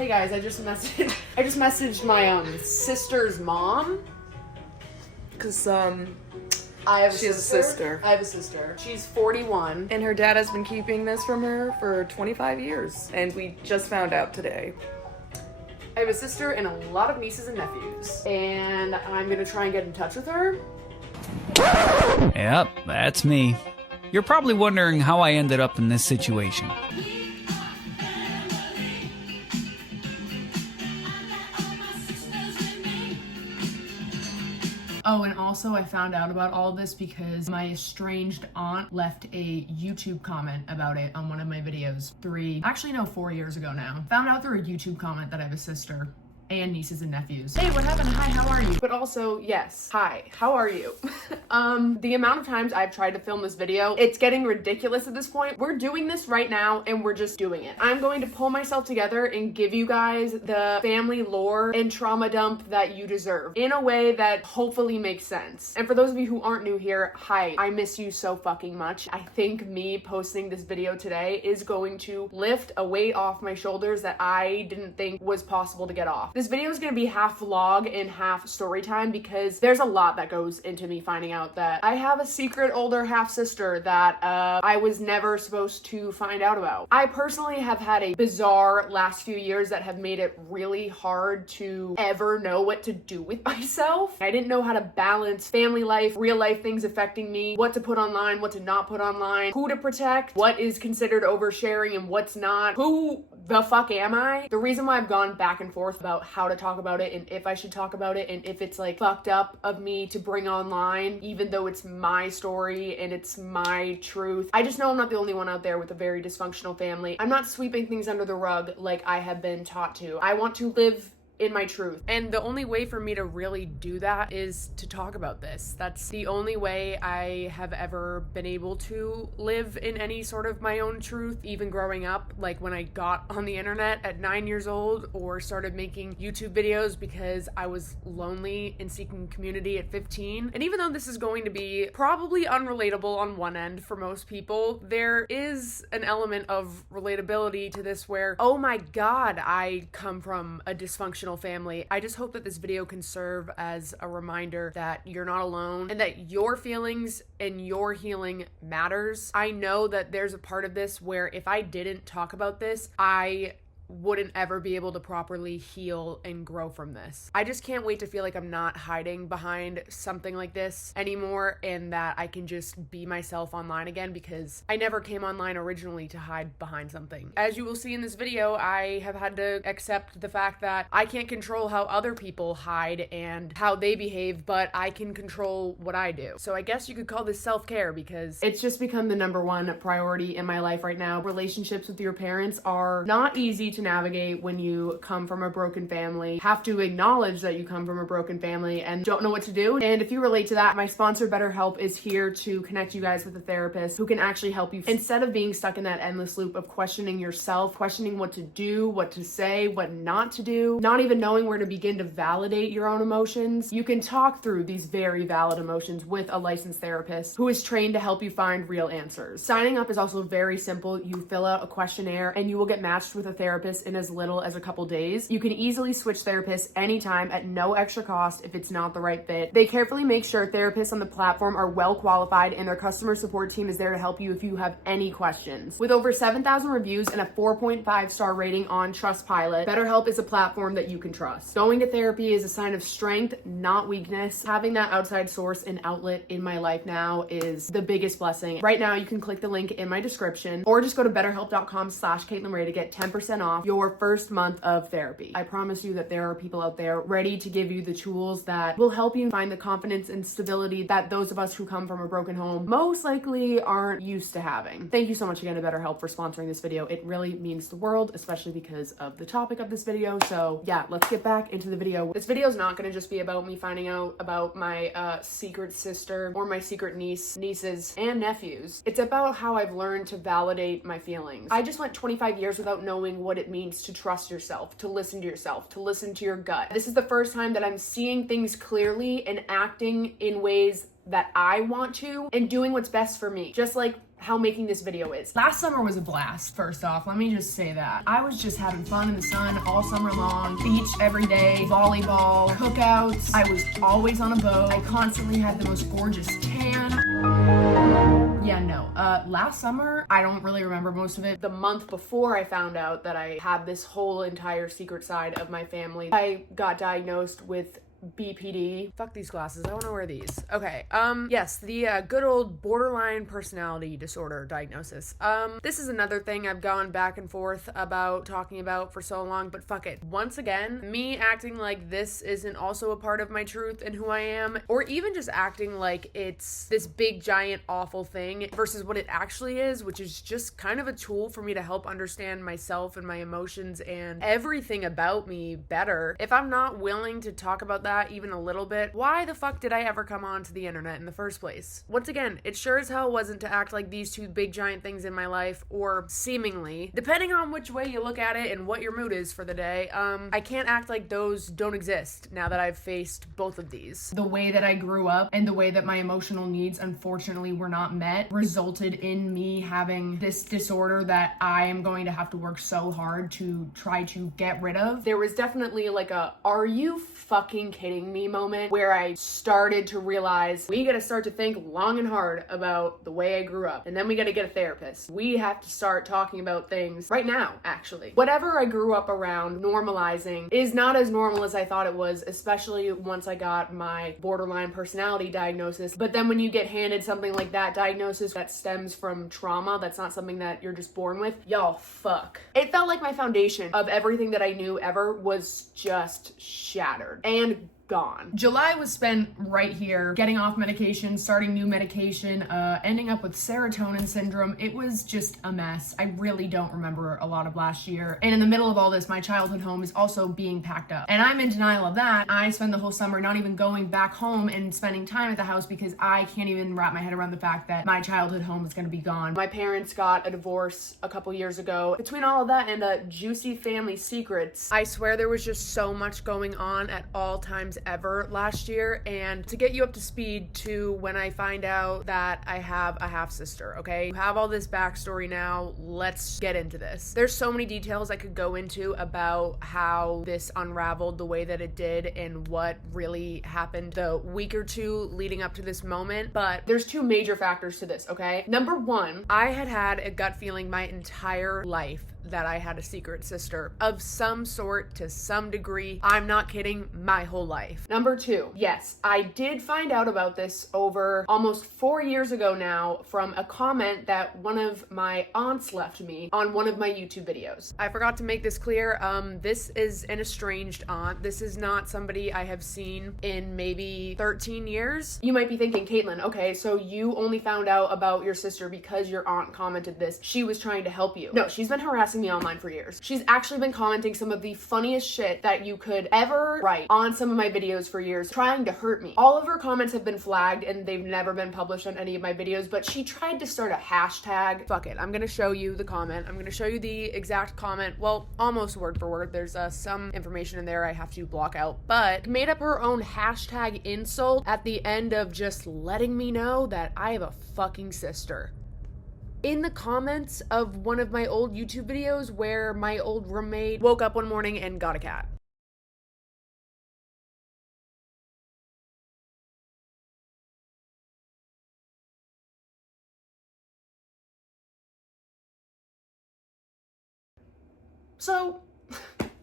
Hey guys, I just messaged my sister's mom. Cause I have a sister. I have a sister. She's 41. And her dad has been keeping this from her for 25 years. And we just found out today. I have a sister and a lot of nieces and nephews. And I'm gonna try and get in touch with her. Yep, that's me. You're probably wondering how I ended up in this situation. Oh, and also I found out about all this because my estranged aunt left a YouTube comment about it on one of my videos 4 years ago now. Found out through a YouTube comment that I have a sister and nieces and nephews. Hey, what happened? Hi, how are you? But also, yes, hi, how are you? The amount of times I've tried to film this video, it's getting ridiculous at this point. We're doing this right now and we're just doing it. I'm going to pull myself together and give you guys the family lore and trauma dump that you deserve in a way that hopefully makes sense. And for those of you who aren't new here, hi, I miss you so fucking much. I think me posting this video today is going to lift a weight off my shoulders that I didn't think was possible to get off. This video is going to be half vlog and half story time because there's a lot that goes into me finding out that I have a secret older half sister that I was never supposed to find out about. I personally have had a bizarre last few years that have made it really hard to ever know what to do with myself. I didn't know how to balance family life, real life things affecting me, what to put online, what to not put online, who to protect, what is considered oversharing and what's not, who the fuck am I? The reason why I've gone back and forth about how to talk about it and if I should talk about it and if it's like fucked up of me to bring online, even though it's my story and it's my truth. I just know I'm not the only one out there with a very dysfunctional family. I'm not sweeping things under the rug like I have been taught to. I want to live in my truth. And the only way for me to really do that is to talk about this. That's the only way I have ever been able to live in any sort of my own truth, even growing up, like when I got on the internet at 9 years old or started making YouTube videos because I was lonely and seeking community at 15. And even though this is going to be probably unrelatable on one end for most people, there is an element of relatability to this where, oh my God, I come from a dysfunctional family. I just hope that this video can serve as a reminder that you're not alone and that your feelings and your healing matters. I know that there's a part of this where if I didn't talk about this, I wouldn't ever be able to properly heal and grow from this. I just can't wait to feel like I'm not hiding behind something like this anymore and that I can just be myself online again because I never came online originally to hide behind something. As you will see in this video, I have had to accept the fact that I can't control how other people hide and how they behave, but I can control what I do. So I guess you could call this self-care because it's just become the #1 priority in my life right now. Relationships with your parents are not easy to navigate when you come from a broken family, have to acknowledge that you come from a broken family and don't know what to do. And if you relate to that, my sponsor BetterHelp is here to connect you guys with a therapist who can actually help you instead of being stuck in that endless loop of questioning yourself, questioning what to do, what to say, what not to do, not even knowing where to begin to validate your own emotions. You can talk through these very valid emotions with a licensed therapist who is trained to help you find real answers. Signing up is also very simple. You fill out a questionnaire and you will get matched with a therapist in as little as a couple days. You can easily switch therapists anytime at no extra cost if it's not the right fit. They carefully make sure therapists on the platform are well qualified and their customer support team is there to help you if you have any questions. With over 7,000 reviews and a 4.5-star rating on Trustpilot, BetterHelp is a platform that you can trust. Going to therapy is a sign of strength, not weakness. Having that outside source and outlet in my life now is the biggest blessing. Right now, you can click the link in my description or just go to betterhelp.com/caitlynrae to get 10% off your first month of therapy. I promise you that there are people out there ready to give you the tools that will help you find the confidence and stability that those of us who come from a broken home most likely aren't used to having. Thank you so much again to BetterHelp for sponsoring this video. It really means the world, especially because of the topic of this video. So yeah, let's get back into the video. This video is not going to just be about me finding out about my secret sister or my secret nieces and nephews. It's about how I've learned to validate my feelings. I just went 25 years without knowing what it means to trust yourself, to listen to your gut. This is the first time that I'm seeing things clearly and acting in ways that I want to and doing what's best for me. Just like how making this video is. Last summer was a blast, first off. Let me just say that. I was just having fun in the sun all summer long. Beach every day, volleyball, cookouts. I was always on a boat. I constantly had the most gorgeous tan. Yeah, no. Last summer, I don't really remember most of it. The month before I found out that I had this whole entire secret side of my family, I got diagnosed with BPD. Fuck these glasses. I want to wear these. Okay. Yes, the good old borderline personality disorder diagnosis. This is another thing I've gone back and forth about talking about for so long, but fuck it. Once again, me acting like this isn't also a part of my truth and who I am, or even just acting like it's this big, giant, awful thing versus what it actually is, which is just kind of a tool for me to help understand myself and my emotions and everything about me better. If I'm not willing to talk about that even a little bit, why the fuck did I ever come onto the internet in the first place? Once again, it sure as hell wasn't to act like these two big giant things in my life, or seemingly, depending on which way you look at it and what your mood is for the day. I can't act like those don't exist now that I've faced both of these. The way that I grew up and the way that my emotional needs unfortunately were not met resulted in me having this disorder that I am going to have to work so hard to try to get rid of. There was definitely like a, are you fucking kidding me moment where I started to realize we gotta start to think long and hard about the way I grew up, and then we gotta get a therapist. We have to start talking about things right now, actually. Whatever I grew up around normalizing is not as normal as I thought it was, especially once I got my borderline personality diagnosis. But then when you get handed something like that diagnosis that stems from trauma, that's not something that you're just born with, y'all, fuck. It felt like my foundation of everything that I knew ever was just shattered and gone. July was spent right here, getting off medication, starting new medication, ending up with serotonin syndrome. It was just a mess. I really don't remember a lot of last year. And in the middle of all this, my childhood home is also being packed up. And I'm in denial of that. I spend the whole summer not even going back home and spending time at the house because I can't even wrap my head around the fact that my childhood home is gonna be gone. My parents got a divorce a couple years ago. Between all of that and juicy family secrets, I swear there was just so much going on at all times ever last year. And to get you up to speed to when I find out that I have a half sister, okay? You have all this backstory now, let's get into this. There's so many details I could go into about how this unraveled the way that it did and what really happened the week or two leading up to this moment, but there's two major factors to this, okay? Number one, I had a gut feeling my entire life that I had a secret sister of some sort to some degree. I'm not kidding, my whole life. Number two, yes, I did find out about this over almost 4 years ago now from a comment that one of my aunts left me on one of my YouTube videos. I forgot to make this clear, this is an estranged aunt. This is not somebody I have seen in maybe 13 years. You might be thinking, Caitlyn, okay, so you only found out about your sister because your aunt commented this. She was trying to help you. No, she's been harassing me online for years. She's actually been commenting some of the funniest shit that you could ever write on some of my videos for years, trying to hurt me. All of her comments have been flagged and they've never been published on any of my videos, but she tried to start a hashtag. Fuck it, I'm gonna show you the comment. I'm gonna show you the exact comment, well, almost word for word. There's some information in there I have to block out, but made up her own hashtag insult at the end of just letting me know that I have a fucking sister. In the comments of one of my old YouTube videos where my old roommate woke up one morning and got a cat. So,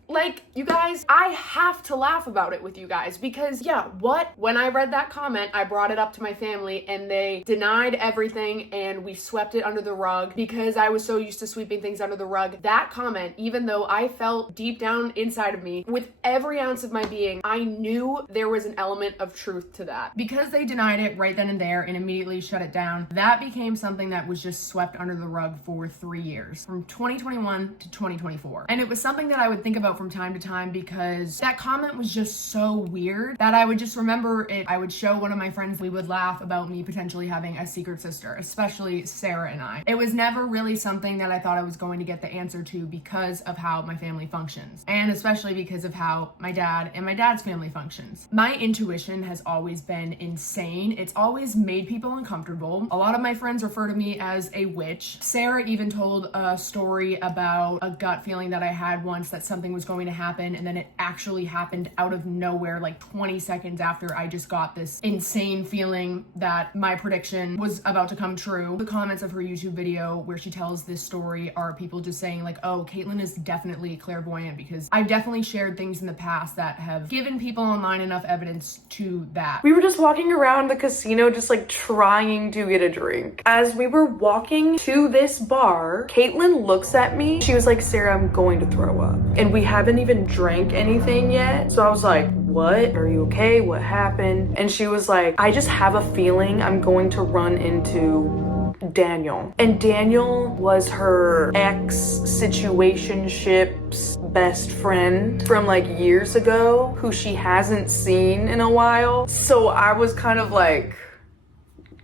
like, you guys, I have to laugh about it with you guys because, yeah, what? When I read that comment, I brought it up to my family and they denied everything and we swept it under the rug because I was so used to sweeping things under the rug. That comment, even though I felt deep down inside of me, with every ounce of my being, I knew there was an element of truth to that. Because they denied it right then and there and immediately shut it down, that became something that was just swept under the rug for 3 years, from 2021 to 2024. And it was something that I would think about out from time to time because that comment was just so weird that I would just remember it. I would show one of my friends, we would laugh about me potentially having a secret sister, especially Sarah and I. It was never really something that I thought I was going to get the answer to because of how my family functions, and especially because of how my dad and my dad's family functions. My intuition has always been insane. It's always made people uncomfortable. A lot of my friends refer to me as a witch. Sarah even told a story about a gut feeling that I had once that something was going to happen, and then it actually happened out of nowhere, like 20 seconds after I just got this insane feeling that my prediction was about to come true. The comments of her YouTube video where she tells this story are people just saying like, oh, Caitlyn is definitely clairvoyant, because I've definitely shared things in the past that have given people online enough evidence to that. We were just walking around the casino just like trying to get a drink. As we were walking to this bar, Caitlyn looks at me. She was like, Sarah, I'm going to throw up. And we haven't even drank anything yet. So I was like, what? Are you okay? What happened? And she was like, I just have a feeling I'm going to run into Daniel. And Daniel was her ex-situationship's best friend from like years ago, who she hasn't seen in a while. So I was kind of like,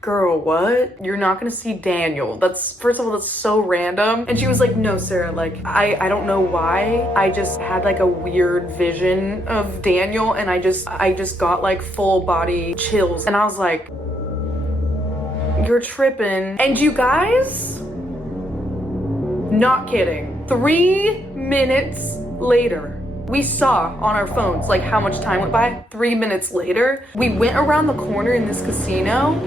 girl, what? You're not gonna see Daniel? That's, first of all, that's so random. And she was like, no, Sarah, like, I don't know why. I just had like a weird vision of Daniel, and I just got like full body chills. And I was like, you're tripping. And you guys, not kidding, 3 minutes later, we saw on our phones like how much time went by. 3 minutes later, we went around the corner in this casino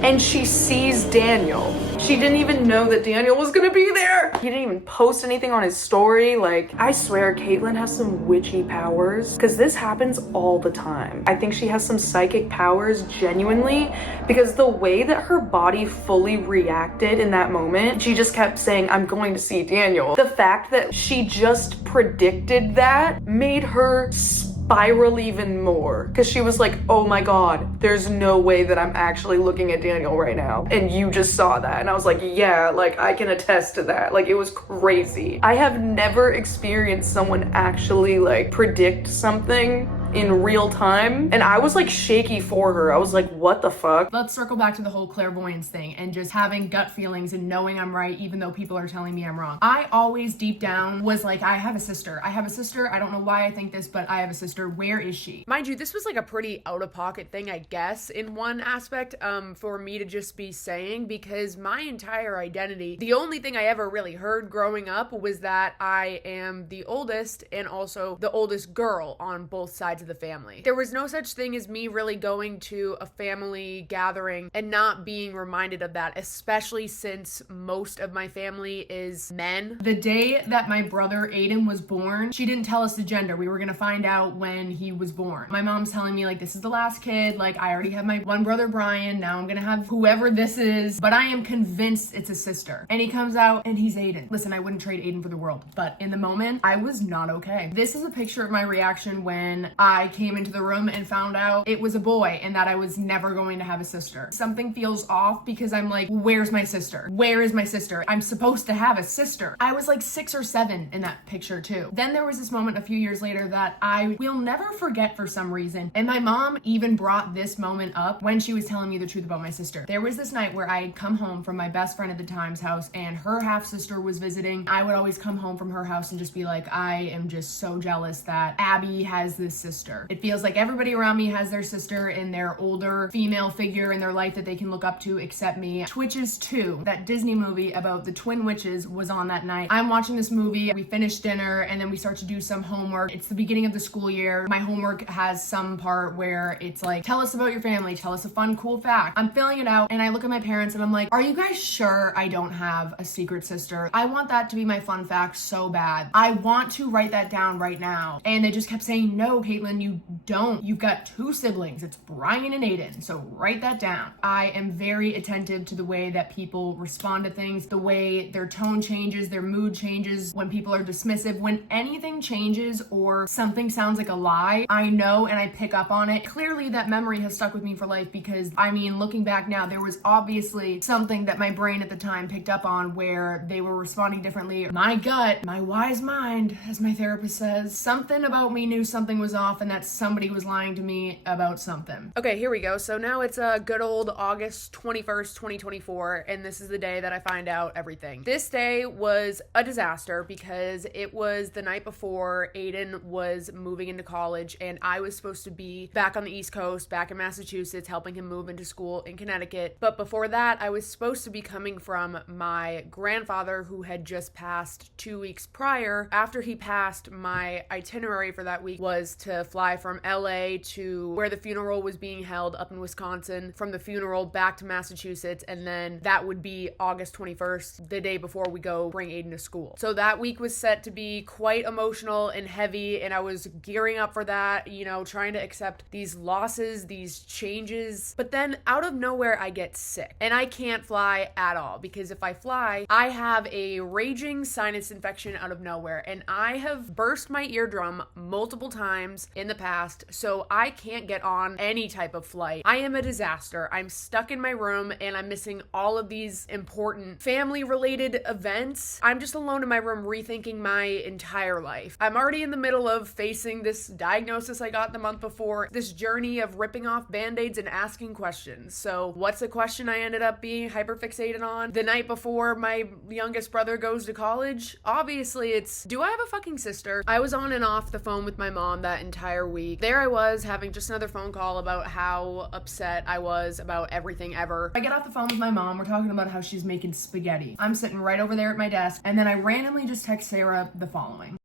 and she sees Daniel. She didn't even know that Daniel was gonna be there. He didn't even post anything on his story. Like, I swear Caitlyn has some witchy powers, because this happens all the time. I think she has some psychic powers genuinely, because the way that her body fully reacted in that moment, she just kept saying, I'm going to see Daniel. The fact that she just predicted that made her spiral even more, because she was like, oh my god, there's no way that I'm actually looking at Daniel right now, and you just saw that. And I was like, yeah, like I can attest to that. Like, it was crazy. I have never experienced someone actually like predict something in real time, and I was like shaky for her. I was like, what the fuck? Let's circle back to the whole clairvoyance thing and just having gut feelings and knowing I'm right even though people are telling me I'm wrong. I always deep down was like, I have a sister. I have a sister. I don't know why I think this, but I have a sister. Where is she? Mind you, this was like a pretty out-of-pocket thing, I guess, in one aspect, for me to just be saying, because my entire identity, the only thing I ever really heard growing up was that I am the oldest and also the oldest girl on both sides of the family. There was no such thing as me really going to a family gathering and not being reminded of that, especially since most of my family is men. The day that my brother Aiden was born, she didn't tell us the gender. We were gonna find out when he was born. My mom's telling me like, this is the last kid, like I already have my one brother Brian, now I'm gonna have whoever this is, but I am convinced it's a sister. And he comes out and he's Aiden. Listen, I wouldn't trade Aiden for the world, but in the moment I was not okay. This is a picture of my reaction when I came into the room and found out it was a boy and that I was never going to have a sister. Something feels off because I'm like, where's my sister? Where is my sister? I'm supposed to have a sister. I was like 6 or 7 in that picture too. Then there was this moment a few years later that I will never forget for some reason. And my mom even brought this moment up when she was telling me the truth about my sister. There was this night where I had come home from my best friend at the time's house and her half sister was visiting. I would always come home from her house and just be like, I am just so jealous that Abby has this sister. It feels like everybody around me has their sister and their older female figure in their life that they can look up to except me. Twitches 2, that Disney movie about the twin witches, was on that night. I'm watching this movie, we finish dinner, and then we start to do some homework. It's the beginning of the school year. My homework has some part where it's like, tell us about your family, tell us a fun, cool fact. I'm filling it out and I look at my parents and I'm like, are you guys sure I don't have a secret sister? I want that to be my fun fact so bad. I want to write that down right now. And they just kept saying, no, Caitlyn, when you don't. You've got 2 siblings. It's Brian and Aiden. So write that down. I am very attentive to the way that people respond to things, the way their tone changes, their mood changes, when people are dismissive, when anything changes or something sounds like a lie, I know and I pick up on it. Clearly that memory has stuck with me for life because, I mean, looking back now, there was obviously something that my brain at the time picked up on where they were responding differently. My gut, my wise mind, as my therapist says, something about me knew something was off and that somebody was lying to me about something. Okay, here we go. So now it's good old August 21st, 2024, and this is the day that I find out everything. This day was a disaster because it was the night before Aiden was moving into college and I was supposed to be back on the East Coast, back in Massachusetts, helping him move into school in Connecticut. But before that, I was supposed to be coming from my grandfather who had just passed 2 weeks prior. After he passed, my itinerary for that week was to fly from LA to where the funeral was being held up in Wisconsin, from the funeral back to Massachusetts, and then that would be August 21st, the day before we go bring Aiden to school. So that week was set to be quite emotional and heavy, and I was gearing up for that, you know, trying to accept these losses, these changes. But then out of nowhere, I get sick, and I can't fly at all because if I fly, I have a raging sinus infection out of nowhere, and I have burst my eardrum multiple times in the past, so I can't get on any type of flight. I am a disaster. I'm stuck in my room and I'm missing all of these important family-related events. I'm just alone in my room rethinking my entire life. I'm already in the middle of facing this diagnosis I got the month before, this journey of ripping off band-aids and asking questions. So what's the question I ended up being hyperfixated on the night before my youngest brother goes to college? Obviously it's, do I have a fucking sister? I was on and off the phone with my mom that entire week. There I was having just another phone call about how upset I was about everything ever. I get off the phone with my mom. We're talking about how she's making spaghetti. I'm sitting right over there at my desk, and then I randomly just text Sarah the following.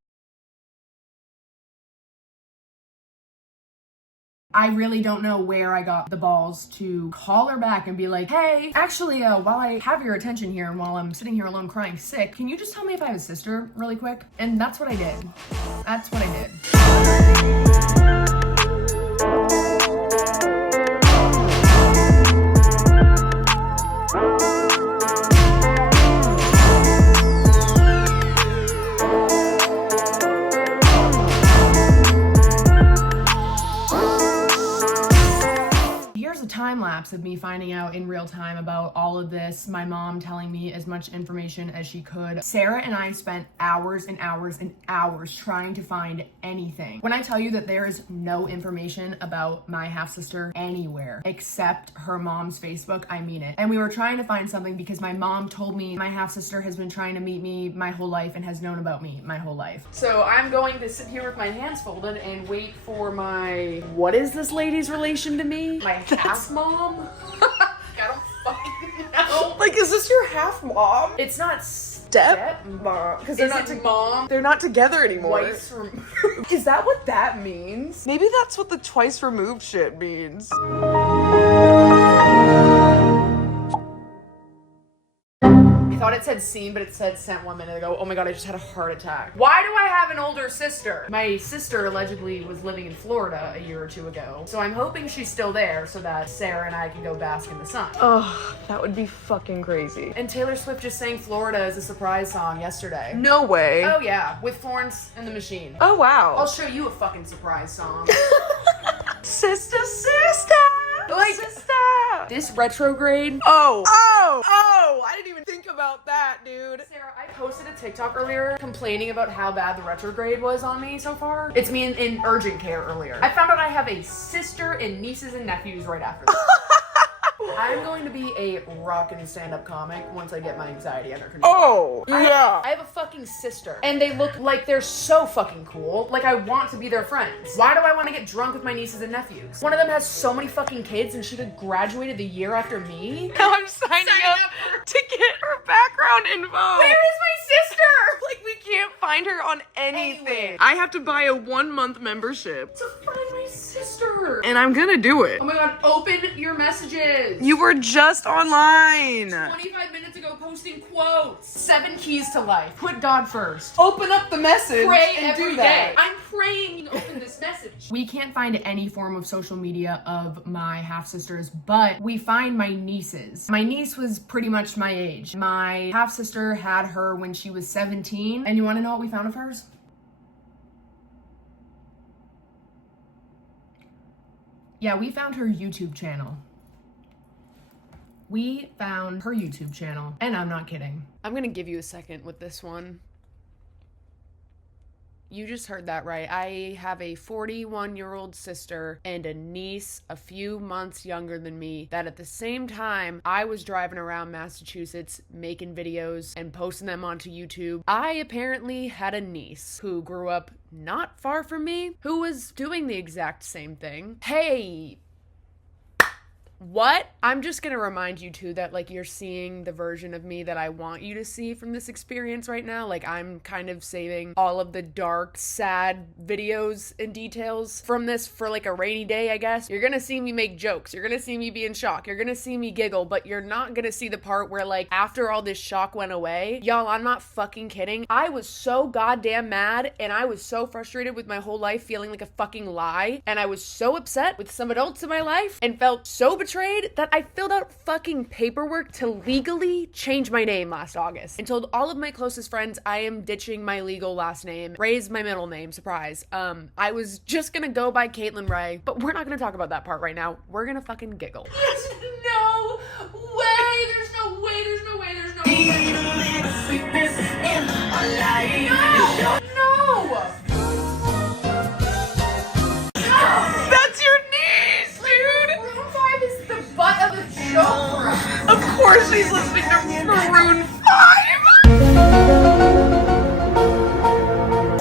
I really don't know where I got the balls to call her back and be like, hey, actually, while I have your attention here and while I'm sitting here alone crying sick, can you just tell me if I have a sister really quick? And that's what I did. That's what I did. Time lapse of me finding out in real time about all of this, my mom telling me as much information as she could. Sarah and I spent hours and hours and hours trying to find anything. When I tell you that there is no information about my half-sister anywhere except her mom's Facebook, I mean it. And we were trying to find something because my mom told me my half-sister has been trying to meet me my whole life and has known about me my whole life. So I'm going to sit here with my hands folded and wait for my, what is this lady's relation to me? My half mom? I don't fucking know. Like, is this your half mom? It's not Step mom, because they're not mom. They're not together anymore. Twice removed. Is that what that means? Maybe that's what the twice removed shit means. I thought it said seen, but it said sent 1 minute ago. Oh my god, I just had a heart attack. Why do I have an older sister? My sister allegedly was living in Florida a year or two ago, so I'm hoping she's still there so that Sarah and I can go bask in the sun. Oh, that would be fucking crazy. And Taylor Swift just sang Florida as a surprise song yesterday. No way. Oh yeah, with Florence and the Machine. Oh wow. I'll show you a fucking surprise song. Sister, sister! Like, sister! This retrograde. Oh! I didn't even think about that, dude. Sarah, I posted a TikTok earlier complaining about how bad the retrograde was on me so far. It's me in urgent care earlier. I found out I have a sister and nieces and nephews right after this. I'm going to be a rockin' stand-up comic once I get my anxiety under control. Oh, yeah. I have a fucking sister, and they look like they're so fucking cool. Like, I want to be their friends. Why do I want to get drunk with my nieces and nephews? One of them has so many fucking kids, and she could graduated the year after me. Now I'm signing up to get her background info. Where is my sister? Like, we can't find her on anything. Anywhere. I have to buy a 1-month membership. To find my sister. And I'm gonna do it. Oh my god, open your messages. You were just online. 25 minutes ago posting quotes. 7 keys to life. Put God first. Open up the message Pray and every do that. day. I'm praying you open this message. We can't find any form of social media of my half-sisters, but we find my nieces. My niece was pretty much my age. My half-sister had her when she was 17. And you wanna know what we found of hers? Yeah, we found her YouTube channel. We found her YouTube channel, and I'm not kidding. I'm gonna give you a second with this one. You just heard that right. I have a 41-year-old sister and a niece a few months younger than me that at the same time I was driving around Massachusetts making videos and posting them onto YouTube. I apparently had a niece who grew up not far from me who was doing the exact same thing. Hey, what? I'm just gonna remind you too that like you're seeing the version of me that I want you to see from this experience right now. Like I'm kind of saving all of the dark, sad videos and details from this for like a rainy day, I guess. You're gonna see me make jokes. You're gonna see me be in shock. You're gonna see me giggle, but you're not gonna see the part where like after all this shock went away, y'all, I'm not fucking kidding. I was so goddamn mad and I was so frustrated with my whole life feeling like a fucking lie. And I was so upset with some adults in my life and felt so betrayed that I filled out fucking paperwork to legally change my name last August and told all of my closest friends I am ditching my legal last name. Rae's my middle name, surprise. I was just gonna go by Caitlyn Rae, but we're not gonna talk about that part right now. We're gonna fucking giggle. There's no way, there's no way, there's no way, there's no way. No! No! That's your niece, dude! Maroon 5 is the butt of a joke for us. Of course she's listening to Maroon 5!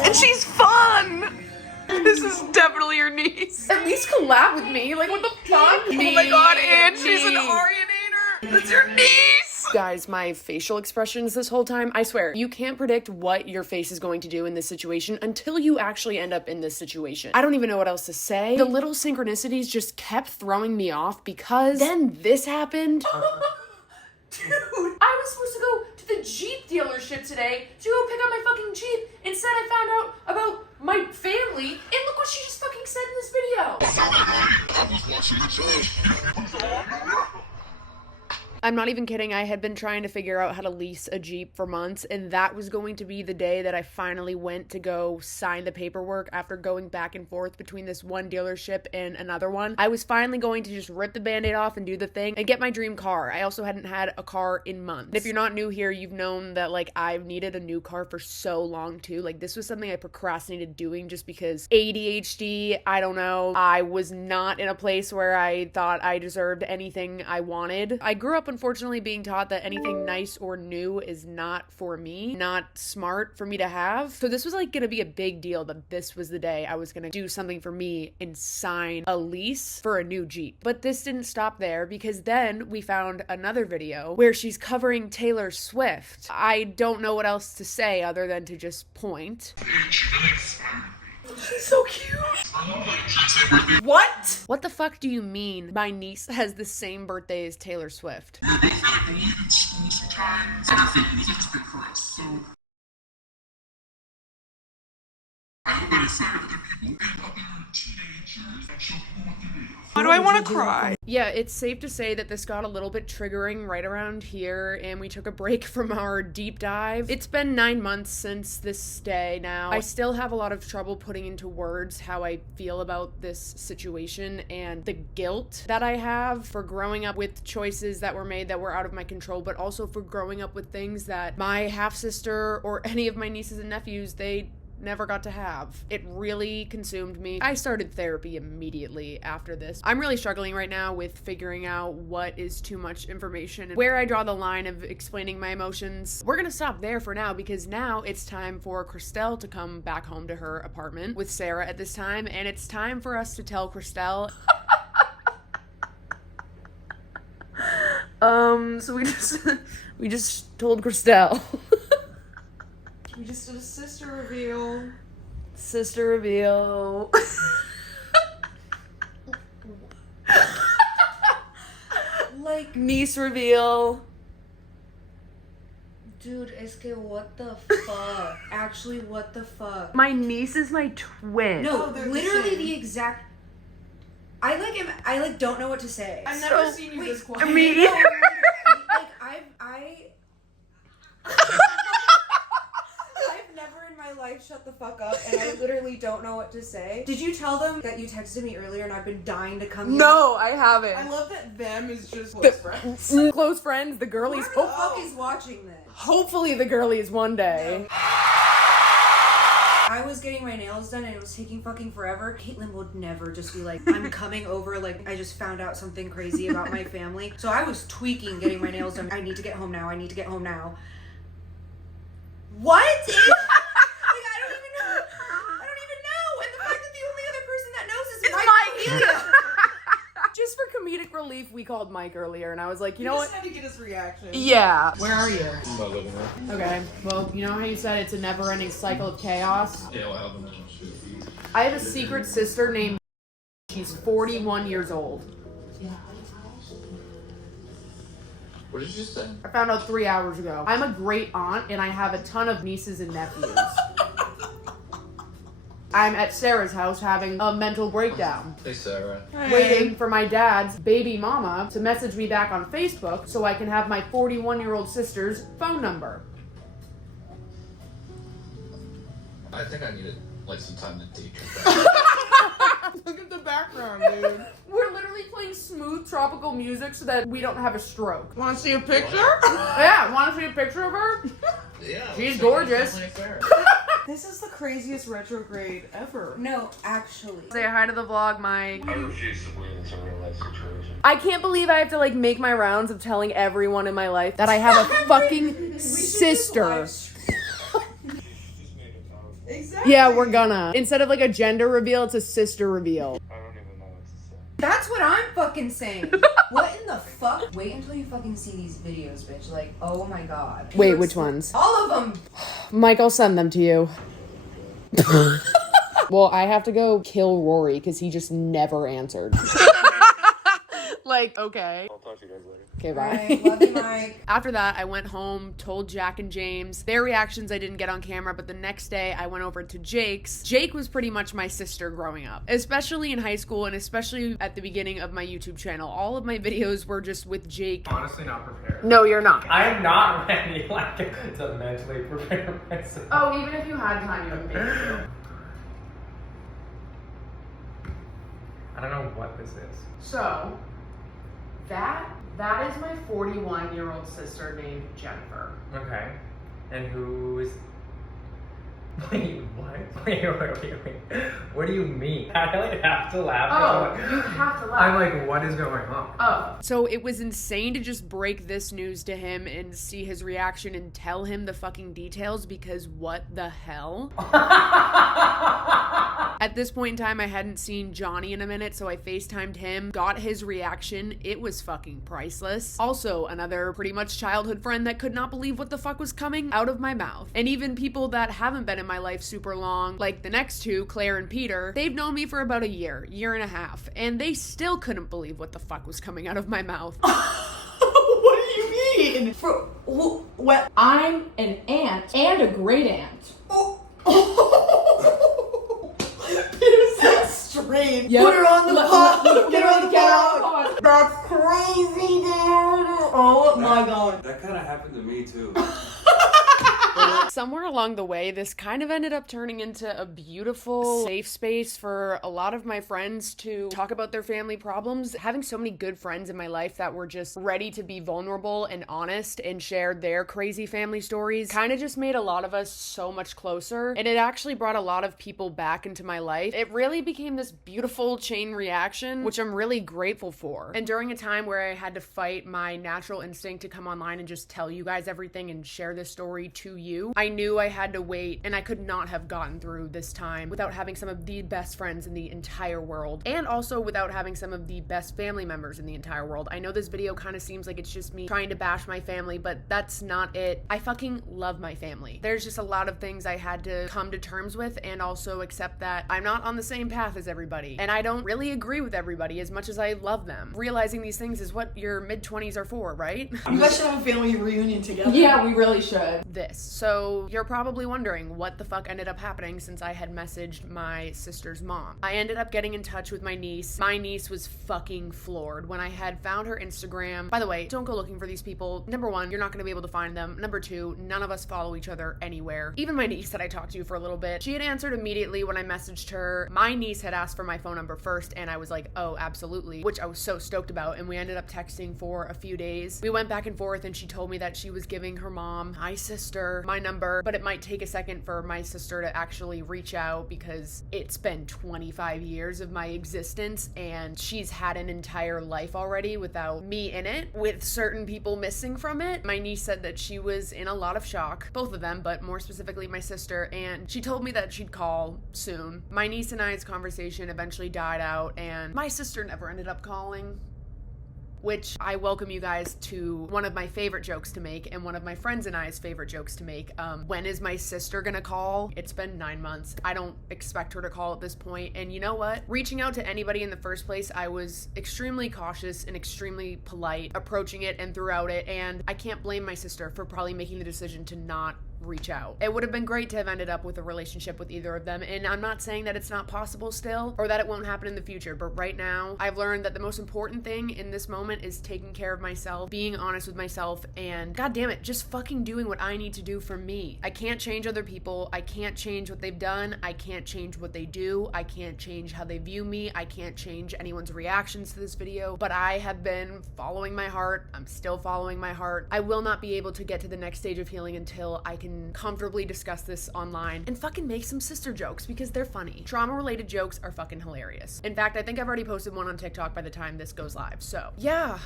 And she's fun! This is definitely your niece. At least collab with me. Like, what the fuck? Oh my god, and she's an Arianator! That's your niece! Guys, my facial expressions this whole time, I swear, you can't predict what your face is going to do in this situation until you actually end up in this situation. I don't even know what else to say. The little synchronicities just kept throwing me off because then this happened. Dude, I was supposed to go to the Jeep dealership today to go pick up my fucking Jeep. Instead, I found out about my family, and look what she just fucking said in this video. I'm not even kidding. I had been trying to figure out how to lease a Jeep for months, and that was going to be the day that I finally went to go sign the paperwork after going back and forth between this one dealership and another one. I was finally going to just rip the band-aid off and do the thing and get my dream car. I also hadn't had a car in months. And if you're not new here, you've known that like I've needed a new car for so long too. Like this was something I procrastinated doing just because ADHD, I don't know. I was not in a place where I thought I deserved anything I wanted. I grew up unfortunately being taught that anything nice or new is not for me, not smart for me to have. So this was like gonna be a big deal that this was the day I was gonna do something for me and sign a lease for a new Jeep. But this didn't stop there because then we found another video where she's covering Taylor Swift. I don't know what else to say other than to just point. She's so cute. What? What the fuck do you mean my niece has the same birthday as Taylor Swift? Why do I want to cry? Yeah, it's safe to say that this got a little bit triggering right around here, and we took a break from our deep dive. It's been 9 months since this day now. I still have a lot of trouble putting into words how I feel about this situation and the guilt that I have for growing up with choices that were made that were out of my control, but also for growing up with things that my half-sister or any of my nieces and nephews, they never got to have. It really consumed me. I started therapy immediately after this. I'm really struggling right now with figuring out what is too much information and where I draw the line of explaining my emotions. We're gonna stop there for now because now it's time for Christelle to come back home to her apartment with Sarah at this time, and it's time for us to tell Christelle. So we just told Christelle. We just did a sister reveal. Sister reveal. Like, Niece reveal. Dude, es que what the fuck? Actually, what the fuck? My niece is my twin. No, literally the exact. I don't know what to say. I've never seen you this quiet. Me either. I've never in my life shut the fuck up, and I literally don't know what to say. Did you tell them that you texted me earlier and I've been dying to come here? No, I haven't. I love that them is just close friends. Close friends, the girlies. Who the fuck is watching this? Hopefully the girlies one day. I was getting my nails done and it was taking fucking forever. Caitlyn would never just be like, I'm coming over, like, I just found out something crazy about my family. So I was tweaking getting my nails done. I need to get home now. I need to get home now. What? Like, I don't even know. And the fact that the only other person that knows is Mike. Just for comedic relief, we called Mike earlier, and I was like, you know what? Just had to get his reaction. Yeah. Where are you? In my living room. Okay. Well, you know how you said it's a never-ending cycle of chaos? Yeah, I'll have them on shoot. I have a secret sister named. She's 41 years old. What did you say? I found out 3 hours ago. I'm a great aunt, and I have a ton of nieces and nephews. I'm at Sarah's house having a mental breakdown. Hey, Sarah. Waiting for my dad's baby mama to message me back on Facebook so I can have my 41-year-old sister's phone number. I think I needed like some time to date your Look at the background, dude. We're literally playing smooth tropical music so that we don't have a stroke. Want to see a picture? Yeah, want to see a picture of her? Yeah. She's gorgeous. This is the craziest retrograde ever. No, actually. Say hi to the vlog, Mike. I refuse to believe it's a real life situation. I can't believe I have to like make my rounds of telling everyone in my life that I have a fucking sister. Exactly. Yeah, we're gonna. Instead of like a gender reveal, it's a sister reveal. I don't even know what to say. That's what I'm fucking saying. What in the fuck? Wait until you fucking see these videos, bitch. Like, oh my god. Wait, which ones? All of them. Mike, I'll send them to you. Well, I have to go kill Rory because he just never answered. Like, okay. I'll talk to you guys later. Okay, bye. Alright, love you, Mike. After that, I went home, told Jack and James. Their reactions I didn't get on camera, but the next day I went over to Jake's. Jake was pretty much my sister growing up, especially in high school and especially at the beginning of my YouTube channel. All of my videos were just with Jake. Honestly, not prepared. No, you're not. I am not ready, like, to mentally prepare myself. Oh, even if you had time, you wouldn't be able to. I don't know what this is. So, that is my 41-year-old sister named Jennifer. Okay. And who is... Wait, what? Wait. What do you mean? I like have to laugh. Oh, you have to laugh. I'm like, what is going on? Oh. So it was insane to just break this news to him and see his reaction and tell him the fucking details because what the hell? At this point in time, I hadn't seen Johnny in a minute, so I FaceTimed him, got his reaction. It was fucking priceless. Also, another pretty much childhood friend that could not believe what the fuck was coming out of my mouth. And even people that haven't been in my life super long, like the next two, Claire and Peter, they've known me for about a year and a half, and they still couldn't believe what the fuck was coming out of my mouth. What do you mean? Well, I'm an aunt and a great aunt. Peter's so strange. Yep. Put her on the pod. Get her on the pod. That's crazy, dude. Oh my god. That kind of happened to me too. Somewhere along the way, this kind of ended up turning into a beautiful, safe space for a lot of my friends to talk about their family problems. Having so many good friends in my life that were just ready to be vulnerable and honest and shared their crazy family stories kind of just made a lot of us so much closer. And it actually brought a lot of people back into my life. It really became this beautiful chain reaction, which I'm really grateful for. And during a time where I had to fight my natural instinct to come online and just tell you guys everything and share this story to you, I knew I had to wait, and I could not have gotten through this time without having some of the best friends in the entire world, and also without having some of the best family members in the entire world. I know this video kind of seems like it's just me trying to bash my family, but that's not it. I fucking love my family. There's just a lot of things I had to come to terms with, and also accept that I'm not on the same path as everybody, and I don't really agree with everybody as much as I love them. Realizing these things is what your mid-20s are for, right? You guys should have a family reunion together. Yeah, we really should. This. So you're probably wondering what the fuck ended up happening since I had messaged my sister's mom. I ended up getting in touch with my niece. My niece was fucking floored when I had found her Instagram. By the way, don't go looking for these people. Number one, you're not gonna be able to find them. Number two, none of us follow each other anywhere. Even my niece that I talked to for a little bit, she had answered immediately when I messaged her. My niece had asked for my phone number first, and I was like, oh, absolutely, which I was so stoked about, and we ended up texting for a few days. We went back and forth, and she told me that she was giving her mom, my sister, my number, but it might take a second for my sister to actually reach out because it's been 25 years of my existence, and she's had an entire life already without me in it, with certain people missing from it. My niece said that she was in a lot of shock, both of them, but more specifically my sister, and she told me that she'd call soon. My niece and I's conversation eventually died out, and my sister never ended up calling, which I welcome you guys to one of my favorite jokes to make and one of my friends and I's favorite jokes to make. When is my sister gonna call? It's been 9 months. I don't expect her to call at this point. And you know what? Reaching out to anybody in the first place, I was extremely cautious and extremely polite approaching it and throughout it. And I can't blame my sister for probably making the decision to not reach out. It would have been great to have ended up with a relationship with either of them, and I'm not saying that it's not possible still or that it won't happen in the future, but right now I've learned that the most important thing in this moment is taking care of myself, being honest with myself, and god damn it, just fucking doing what I need to do for me. I can't change other people. I can't change what they've done. I can't change what they do. I can't change how they view me. I can't change anyone's reactions to this video, but I have been following my heart. I'm still following my heart. I will not be able to get to the next stage of healing until I can comfortably discuss this online and fucking make some sister jokes because they're funny. Trauma-related jokes are fucking hilarious. In fact, I think I've already posted one on TikTok by the time this goes live. So yeah,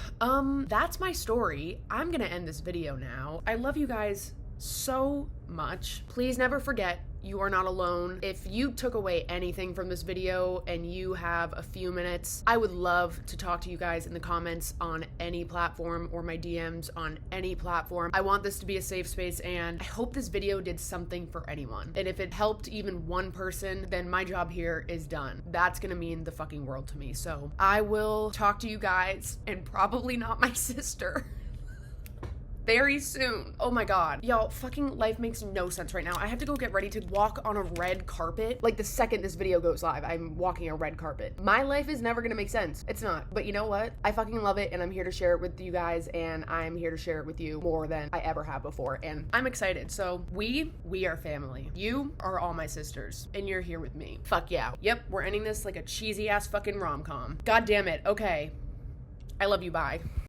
that's my story. I'm gonna end this video now. I love you guys so much. Please never forget, you are not alone. If you took away anything from this video and you have a few minutes, I would love to talk to you guys in the comments on any platform or my DMs on any platform. I want this to be a safe space, and I hope this video did something for anyone. And if it helped even one person, then my job here is done. That's gonna mean the fucking world to me. So I will talk to you guys, and probably not my sister, very soon. Oh my god. Y'all, fucking life makes no sense right now. I have to go get ready to walk on a red carpet. Like the second this video goes live, I'm walking a red carpet. My life is never gonna make sense. It's not. But you know what? I fucking love it, and I'm here to share it with you guys, and I'm here to share it with you more than I ever have before, and I'm excited. So we are family. You are all my sisters, and you're here with me. Fuck yeah. Yep, we're ending this like a cheesy ass fucking rom-com. God damn it. Okay. I love you. Bye.